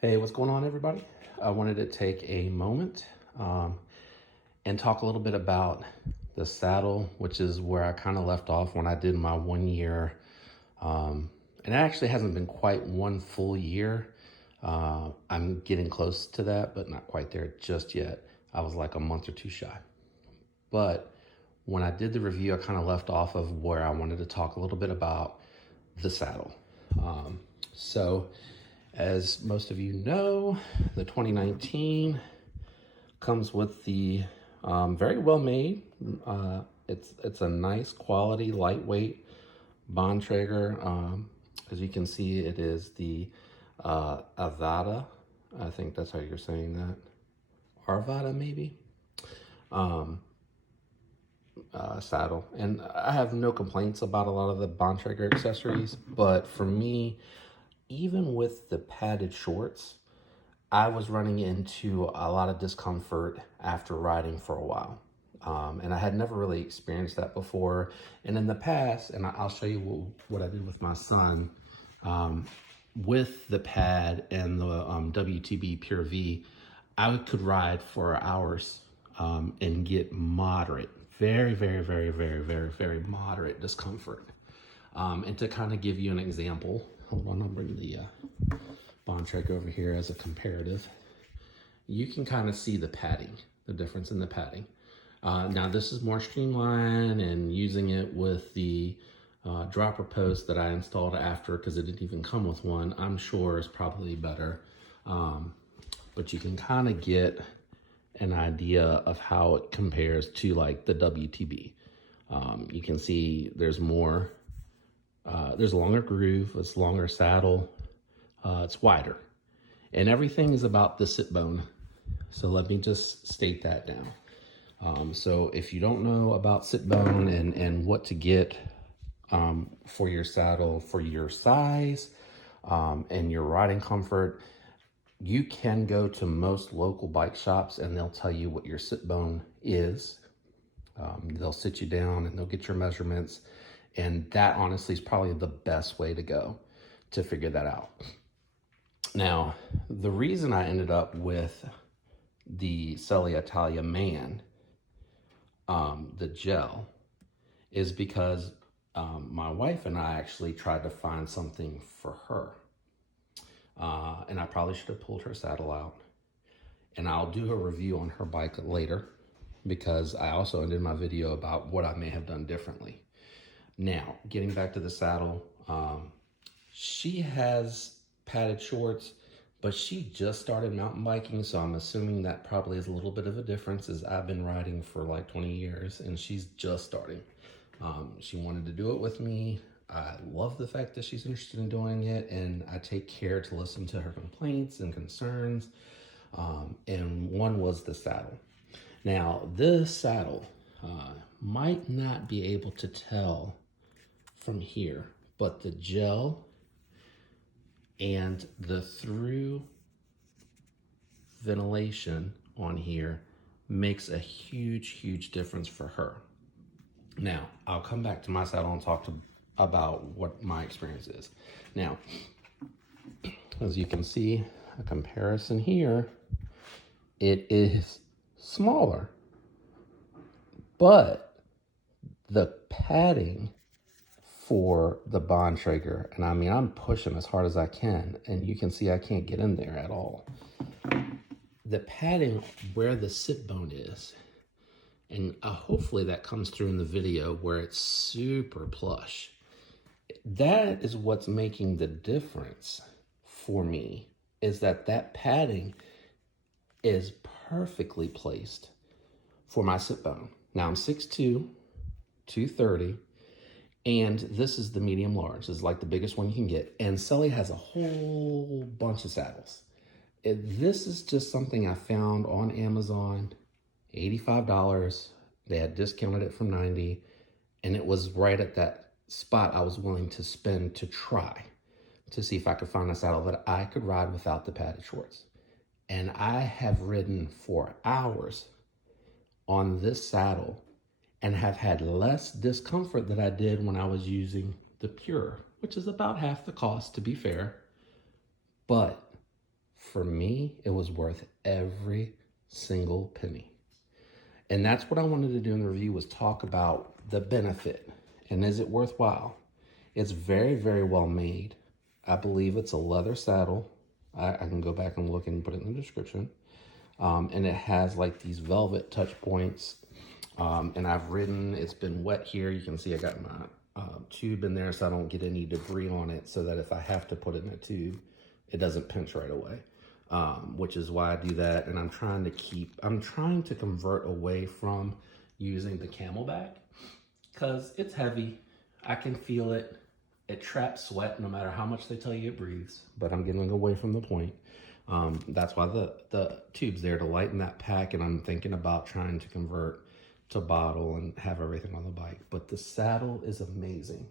Hey, what's going on, everybody? I wanted to take a moment and talk a little bit about the saddle, which is where I kind of left off when I did my 1 year. And it actually hasn't been quite one full year. I'm getting close to that, but not quite there just yet. I was like a month or two shy. But when I did the review, I kind of left off of where I wanted to talk a little bit about the saddle. So, as most of you know, the 2019 comes with the very well made. It's a nice quality, lightweight Bontrager. As you can see, it is the Avada. I think that's how you're saying that. Arvada, maybe. Saddle. And I have no complaints about a lot of the Bontrager accessories, but for me, even with the padded shorts, I was running into a lot of discomfort after riding for a while. And I had never really experienced that before. And in the past, and I'll show you what I did with my son, with the pad and the WTB Pure V, I could ride for hours and get moderate, very, very, very, very, very, very moderate discomfort. And to kind of give you an example, hold on, I'll bring the Bontrager over here as a comparative. You can kind of see the padding, the difference in the padding. Now this is more streamlined, and using it with the dropper post that I installed after, because it didn't even come with one, I'm sure is probably better. But you can kind of get an idea of how it compares to like the WTB. You can see there's more, there's a longer groove, it's longer saddle, it's wider. And everything is about the sit bone. So let me just state that down. So if you don't know about sit bone and what to get for your saddle, for your size and your riding comfort, you can go to most local bike shops and they'll tell you what your sit bone is. They'll sit you down and they'll get your measurements. And that honestly is probably the best way to go to figure that out. Now, the reason I ended up with the Selle Italia Man, the gel, is because my wife and I actually tried to find something for her. And I probably should have pulled her saddle out. And I'll do a review on her bike later, because I also did my video about what I may have done differently. Now, getting back to the saddle, she has padded shorts, but she just started mountain biking, so I'm assuming that probably is a little bit of a difference, as I've been riding for like 20 years and she's just starting. She wanted to do it with me. I love the fact that she's interested in doing it, and I take care to listen to her complaints and concerns. And one was the saddle. Now, this saddle might not be able to tell from here, but the gel and the through ventilation on here makes a huge, huge difference for her. Now, I'll come back to my saddle and talk about what my experience is. Now, as you can see, a comparison here, it is smaller, but the padding for the Bontrager, and I mean, I'm pushing as hard as I can, and you can see I can't get in there at all. The padding where the sit bone is, and hopefully that comes through in the video where it's super plush. That is what's making the difference for me, is that padding is perfectly placed for my sit bone. Now I'm 6'2", 230, and this is the medium large. This is like the biggest one you can get. And Selle has a whole bunch of saddles. This is just something I found on Amazon, $85. They had discounted it from $90, and it was right at that spot I was willing to spend to try to see if I could find a saddle that I could ride without the padded shorts. And I have ridden for hours on this saddle and have had less discomfort than I did when I was using the Pure, which is about half the cost, to be fair. But for me, it was worth every single penny. And that's what I wanted to do in the review, was talk about the benefit and is it worthwhile. It's very, very well made. I believe it's a leather saddle. I can go back and look and put it in the description. And it has like these velvet touch points. And I've ridden, it's been wet here. You can see I got my tube in there so I don't get any debris on it, so that if I have to put it in a tube, it doesn't pinch right away. Which is why I do that. And I'm trying to convert away from using the Camelback because it's heavy. I can feel it. It traps sweat no matter how much they tell you it breathes, but I'm getting away from the point. That's why the tube's there to lighten that pack, and I'm thinking about trying to convert to bottle and have everything on the bike. But the saddle is amazing.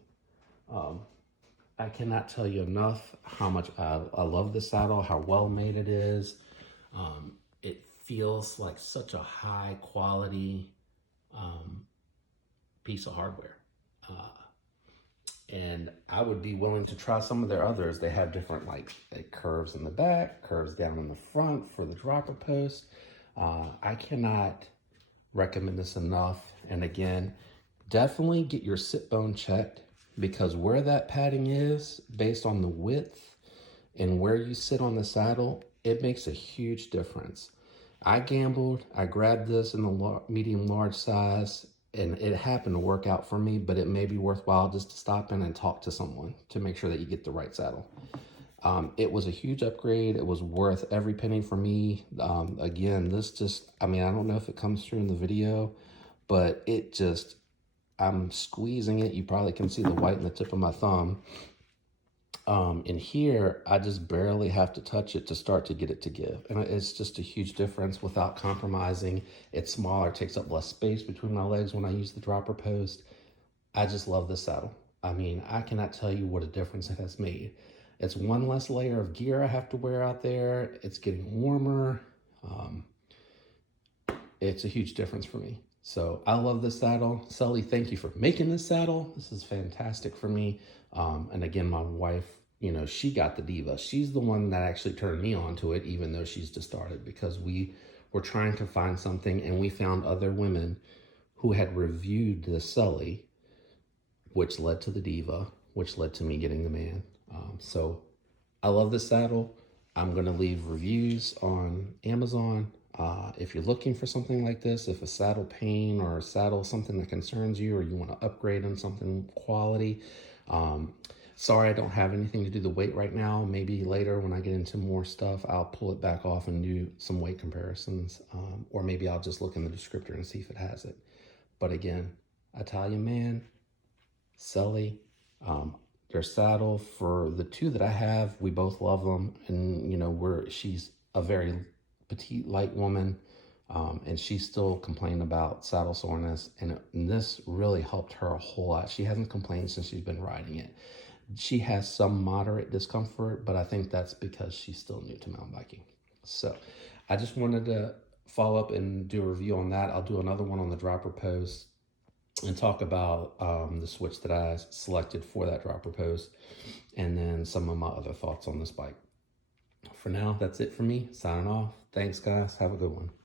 I cannot tell you enough how much I love the saddle, how well made it is. It feels like such a high quality piece of hardware. And I would be willing to try some of their others. They have different like curves in the back, curves down in the front for the dropper post. I cannot recommend this enough. And again, definitely get your sit bone checked, because where that padding is based on the width and where you sit on the saddle, it makes a huge difference. I gambled, I grabbed this in the medium large size, and it happened to work out for me, but it may be worthwhile just to stop in and talk to someone to make sure that you get the right saddle. It was a huge upgrade. It was worth every penny for me. Again, this just, I mean, I don't know if it comes through in the video, but it just, I'm squeezing it. You probably can see the white in the tip of my thumb. And here, I just barely have to touch it to start to get it to give. And it's just a huge difference without compromising. It's smaller, it takes up less space between my legs when I use the dropper post. I just love this saddle. I mean, I cannot tell you what a difference it has made. It's one less layer of gear I have to wear out there. It's getting warmer. It's a huge difference for me. So I love this saddle. Selle, thank you for making this saddle. This is fantastic for me. And again, my wife, you know, she got the Diva. She's the one that actually turned me on to it, even though she's just started, because we were trying to find something and we found other women who had reviewed the Selle, which led to the Diva, which led to me getting the Man. So I love this saddle. I'm going to leave reviews on Amazon. If you're looking for something like this, if a saddle pain or a saddle something that concerns you, or you want to upgrade on something quality, sorry I don't have anything to do the weight right now. Maybe later when I get into more stuff, I'll pull it back off and do some weight comparisons, or maybe I'll just look in the descriptor and see if it has it. But again, Italian Man, Selle, their saddle, for the two that I have, we both love them. And you know, she's a very petite, light woman, and she's still complaining about saddle soreness, and this really helped her a whole lot. She hasn't complained since she's been riding it. She has some moderate discomfort, but I think that's because she's still new to mountain biking. So I just wanted to follow up and do a review on that. I'll do another one on the dropper post and talk about the switch that I selected for that dropper post, and then some of my other thoughts on this bike. For now, that's it for me. Signing off. Thanks, guys. Have a good one.